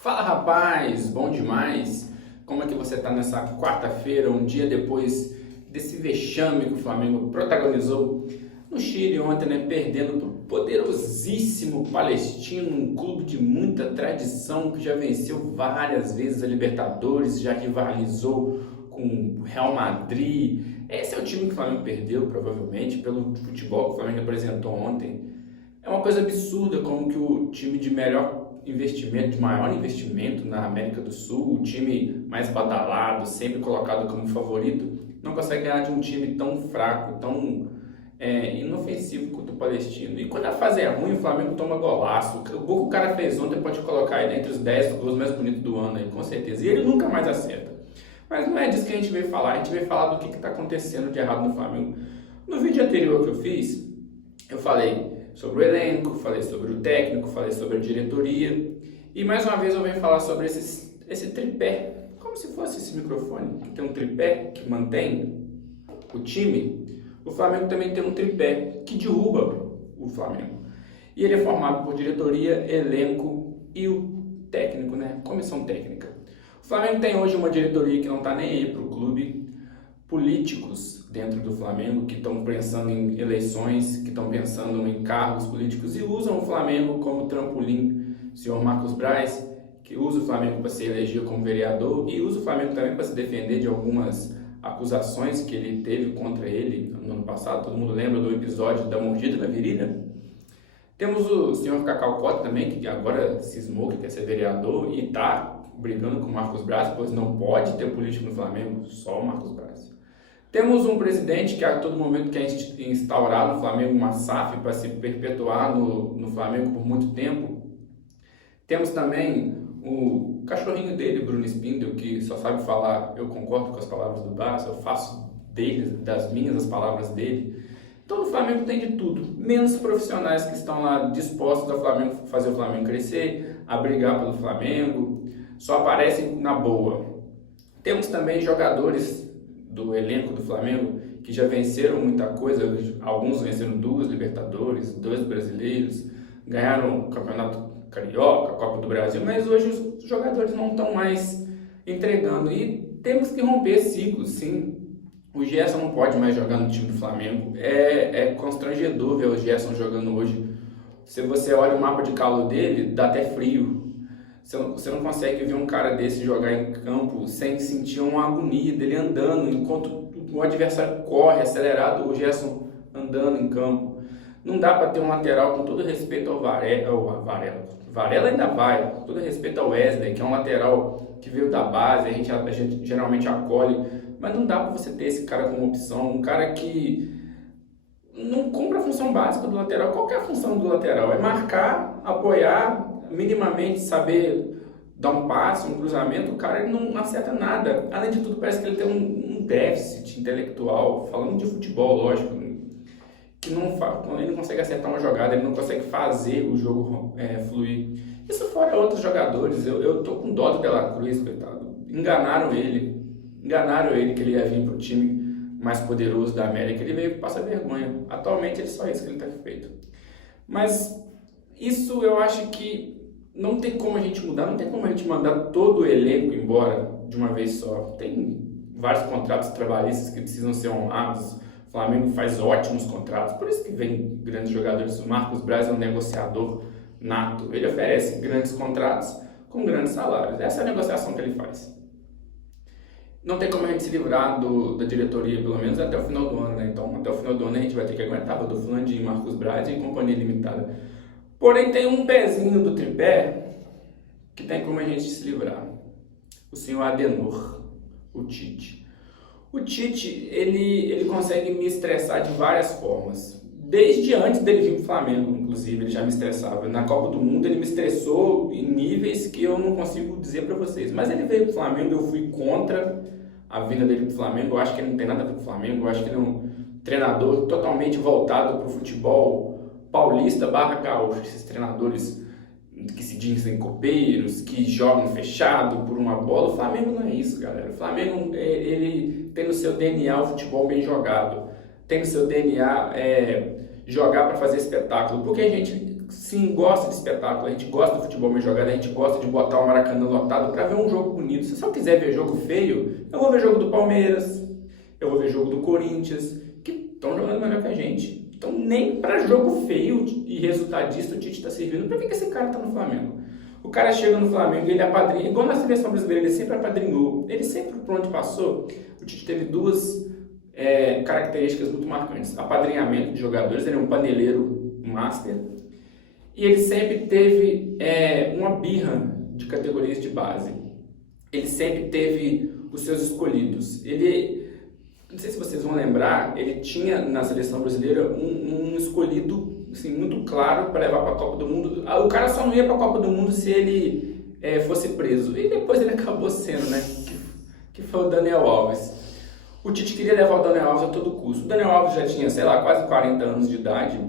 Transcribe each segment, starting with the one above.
Fala rapaz, bom demais! Como é que você está nessa quarta-feira, um dia depois desse vexame que o Flamengo protagonizou no Chile ontem, né? Perdendo para o poderosíssimo Palestino, um clube de muita tradição que já venceu várias vezes a Libertadores, já rivalizou com o Real Madrid. Esse é o time que o Flamengo perdeu, provavelmente, pelo futebol que o Flamengo apresentou ontem. É uma coisa absurda como que o time de melhor investimento, de maior investimento na América do Sul, o time mais badalado, sempre colocado como favorito, não consegue ganhar de um time tão fraco, tão inofensivo quanto o Palestino. E quando a fase é ruim, o Flamengo toma golaço. O gol que o cara fez ontem pode colocar aí entre os 10 gols mais bonitos do ano, aí, com certeza. E ele nunca mais acerta. Mas não é disso que a gente veio falar, a gente veio falar do que está acontecendo de errado no Flamengo. No vídeo anterior que eu fiz, eu falei sobre o elenco, falei sobre o técnico, falei sobre a diretoria e mais uma vez eu venho falar sobre esse tripé, como se fosse esse microfone, que tem um tripé que mantém o time. O Flamengo também tem um tripé que derruba o Flamengo. E ele é formado por diretoria, elenco e o técnico, né? Comissão técnica. O Flamengo tem hoje uma diretoria que não está nem aí para o clube, políticos dentro do Flamengo que estão pensando em eleições, que estão pensando em cargos políticos e usam o Flamengo como trampolim. O senhor Marcos Braz, que usa o Flamengo para se eleger como vereador e usa o Flamengo também para se defender de algumas acusações que ele teve contra ele no ano passado. Todo mundo lembra do episódio da mordida na virilha? Temos o senhor Cacau Cota também, que agora cismou que quer ser vereador e está brigando com o Marcos Braz, pois não pode ter político no Flamengo, só o Marcos Braz. Temos um presidente que a todo momento quer instaurar no Flamengo uma SAF para se perpetuar no Flamengo por muito tempo. Temos também o cachorrinho dele, Bruno Spindel, que só sabe falar, eu concordo com as palavras do Barça, eu faço das minhas as palavras dele. Então o Flamengo tem de tudo, menos profissionais que estão lá dispostos a fazer o Flamengo crescer, a brigar pelo Flamengo, só aparecem na boa. Temos também jogadores do elenco do Flamengo que já venceram muita coisa, alguns venceram 2 Libertadores, 2 brasileiros, ganharam o Campeonato Carioca, a Copa do Brasil, mas hoje os jogadores não estão mais entregando e temos que romper ciclos, sim. O Gerson não pode mais jogar no time do Flamengo, é constrangedor ver o Gerson jogando hoje. Se você olha o mapa de calor dele, dá até frio. Você não consegue ver um cara desse jogar em campo sem sentir uma agonia dele andando, enquanto o adversário corre acelerado, o Gerson andando em campo. Não dá para ter um lateral, com todo respeito ao Varela ainda vai, com todo respeito ao Wesley, que é um lateral que veio da base, a gente geralmente acolhe, mas não dá para você ter esse cara como opção, um cara que não cumpre a função básica do lateral. Qual que é a função do lateral? É marcar, apoiar, minimamente saber dar um passe, um cruzamento. O cara ele não acerta nada. Além de tudo, parece que ele tem um déficit intelectual, falando de futebol, lógico, que quando ele não consegue acertar uma jogada, ele não consegue fazer o jogo fluir. Isso fora outros jogadores. Eu tô com dó do De La Cruz, coitado. Enganaram ele que ele ia vir para o time mais poderoso da América. Ele veio passar vergonha. Atualmente é só isso que ele está feito. Mas isso eu acho que não tem como a gente mudar, não tem como a gente mandar todo o elenco embora de uma vez só. Tem vários contratos trabalhistas que precisam ser honrados. O Flamengo faz ótimos contratos, por isso que vem grandes jogadores. O Marcos Braz é um negociador nato. Ele oferece grandes contratos com grandes salários. Essa é a negociação que ele faz. Não tem como a gente se livrar da diretoria, pelo menos até o final do ano, né? Então, até o final do ano a gente vai ter que aguentar Rodolfo Landim, Marcos Braz e companhia limitada. Porém, tem um pezinho do tripé que tem como a gente se livrar. O senhor Adenor, o Tite. O Tite, ele consegue me estressar de várias formas. Desde antes dele vir para o Flamengo, inclusive, ele já me estressava. Na Copa do Mundo, ele me estressou em níveis que eu não consigo dizer para vocês. Mas ele veio para o Flamengo, eu fui contra a vinda dele para o Flamengo. Eu acho que ele não tem nada a ver com o Flamengo. Eu acho que ele é um treinador totalmente voltado para o futebol paulista / gaúcho. Esses treinadores que se dizem copeiros, que jogam fechado por uma bola. O Flamengo não é isso, galera. O Flamengo, ele tem no seu DNA o futebol bem jogado. Tem no seu DNA jogar para fazer espetáculo. Porque a gente sim, gosta de espetáculo, a gente gosta do futebol bem jogado, a gente gosta de botar o Maracanã lotado para ver um jogo bonito. Se eu só quiser ver jogo feio, eu vou ver jogo do Palmeiras, eu vou ver jogo do Corinthians, que estão jogando melhor que a gente. Então nem para jogo feio e resultadista o Tite está servindo. Para que esse cara está no Flamengo? O cara chega no Flamengo, ele apadrinha, igual na seleção brasileira, ele sempre apadrinhou. Ele sempre, por onde passou, o Tite teve duas características muito marcantes. Apadrinhamento de jogadores, ele é um paneleiro master. E ele sempre teve uma birra de categorias de base. Ele sempre teve os seus escolhidos. Ele, não sei se vocês vão lembrar, ele tinha na seleção brasileira um escolhido assim, muito claro para levar para a Copa do Mundo. O cara só não ia para a Copa do Mundo se ele fosse preso. E depois ele acabou sendo, né? Que foi o Daniel Alves. O Tite queria levar o Daniel Alves a todo custo. O Daniel Alves já tinha, sei lá, quase 40 anos de idade.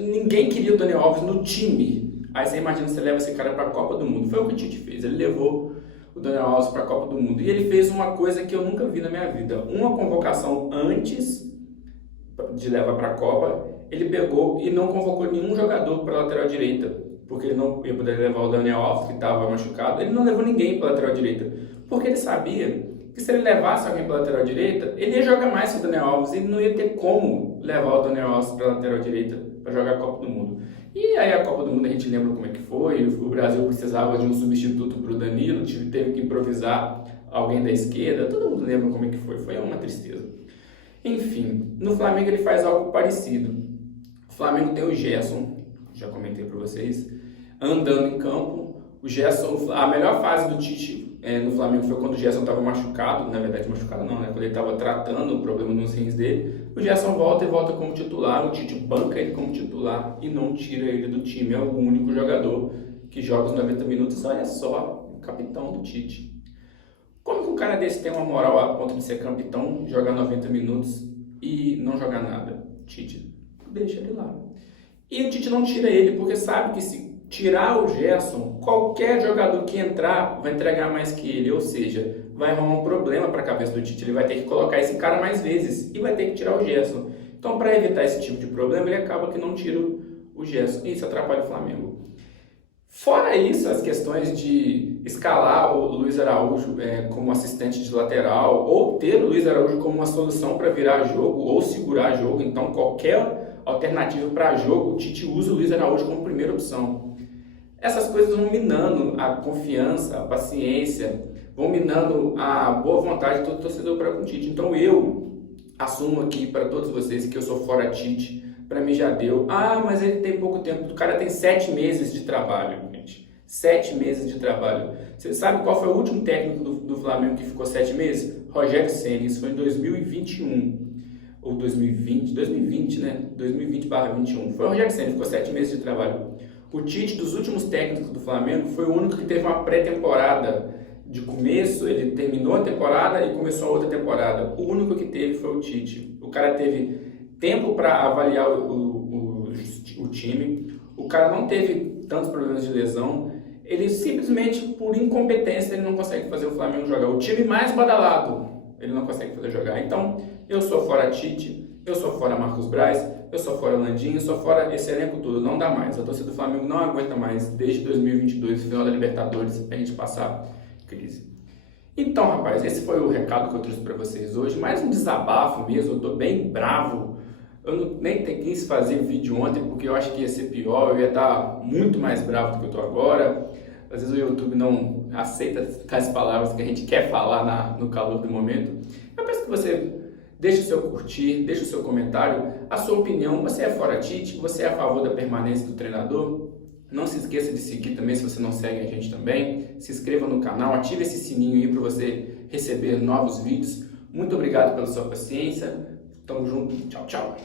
Ninguém queria o Daniel Alves no time. Aí você imagina, você leva esse cara para a Copa do Mundo. Foi o que o Tite fez. Ele levou o Daniel Alves para a Copa do Mundo. E ele fez uma coisa que eu nunca vi na minha vida. Uma convocação antes de levar para a Copa, ele pegou e não convocou nenhum jogador para a lateral direita. Porque ele não ia poder levar o Daniel Alves, que estava machucado. Ele não levou ninguém para a lateral direita. Porque ele sabia que se ele levasse alguém para a lateral direita, ele ia jogar mais que o Daniel Alves e não ia ter como levar o Daniel Alves para a lateral direita para jogar a Copa do Mundo. E aí a Copa do Mundo a gente lembra como é que foi, o Brasil precisava de um substituto para o Danilo, teve que improvisar alguém da esquerda, todo mundo lembra como é que foi uma tristeza. Enfim, no Flamengo ele faz algo parecido. O Flamengo tem o Gerson, já comentei para vocês, andando em campo. O Gerson, a melhor fase do Tite no Flamengo foi quando o Gerson estava machucado, na verdade machucado não, né? Quando ele estava tratando o problema nos rins dele. O Gerson volta como titular, o Tite banca ele como titular e não tira ele do time. É o único jogador que joga os 90 minutos, olha só, o capitão do Tite. Como que um cara desse tem uma moral a ponto de ser capitão, jogar 90 minutos e não jogar nada? Tite deixa ele lá. E o Tite não tira ele, porque sabe que se tirar o Gerson, qualquer jogador que entrar vai entregar mais que ele, ou seja, vai arrumar um problema para a cabeça do Tite, ele vai ter que colocar esse cara mais vezes e vai ter que tirar o Gerson. Então, para evitar esse tipo de problema, ele acaba que não tira o Gerson, e isso atrapalha o Flamengo. Fora isso, as questões de escalar o Luiz Araújo como assistente de lateral, ou ter o Luiz Araújo como uma solução para virar jogo ou segurar jogo, então qualquer alternativa para jogo, o Tite usa o Luiz Araújo como primeira opção. Essas coisas vão minando a confiança, a paciência, vão minando a boa vontade de todo torcedor para com o Tite. Então eu assumo aqui para todos vocês que eu sou fora Tite, para mim já deu. Ah, mas ele tem pouco tempo, o cara tem 7 meses de trabalho, gente. 7 meses de trabalho. Você sabe qual foi o último técnico do Flamengo que ficou 7 meses? Rogério Ceni, isso foi em 2021. Ou 2020, né? 2020/21. Foi o Rogério Ceni, ficou 7 meses de trabalho. O Tite, dos últimos técnicos do Flamengo, foi o único que teve uma pré-temporada de começo, ele terminou a temporada e começou a outra temporada. O único que teve foi o Tite. O cara teve tempo para avaliar o time, o cara não teve tantos problemas de lesão, ele simplesmente, por incompetência, ele não consegue fazer o Flamengo jogar. O time mais badalado, ele não consegue fazer jogar. Então, eu sou fora Tite, eu sou fora Marcos Braz, eu sou fora Landinho, eu sou fora esse elenco todo, não dá mais. A torcida do Flamengo não aguenta mais, desde 2022, final da Libertadores, a gente passar crise. Então, rapaz, esse foi o recado que eu trouxe para vocês hoje, mais um desabafo mesmo, eu tô bem bravo. Eu nem quis fazer vídeo ontem porque eu acho que ia ser pior, eu ia estar muito mais bravo do que eu tô agora. Às vezes o YouTube não aceita tais palavras que a gente quer falar no calor do momento. Eu peço que você deixe o seu curtir, deixe o seu comentário, a sua opinião. Você é fora Tite? Você é a favor da permanência do treinador? Não se esqueça de seguir também, se você não segue a gente também. Se inscreva no canal, ative esse sininho aí para você receber novos vídeos. Muito obrigado pela sua paciência. Tamo junto. Tchau, tchau.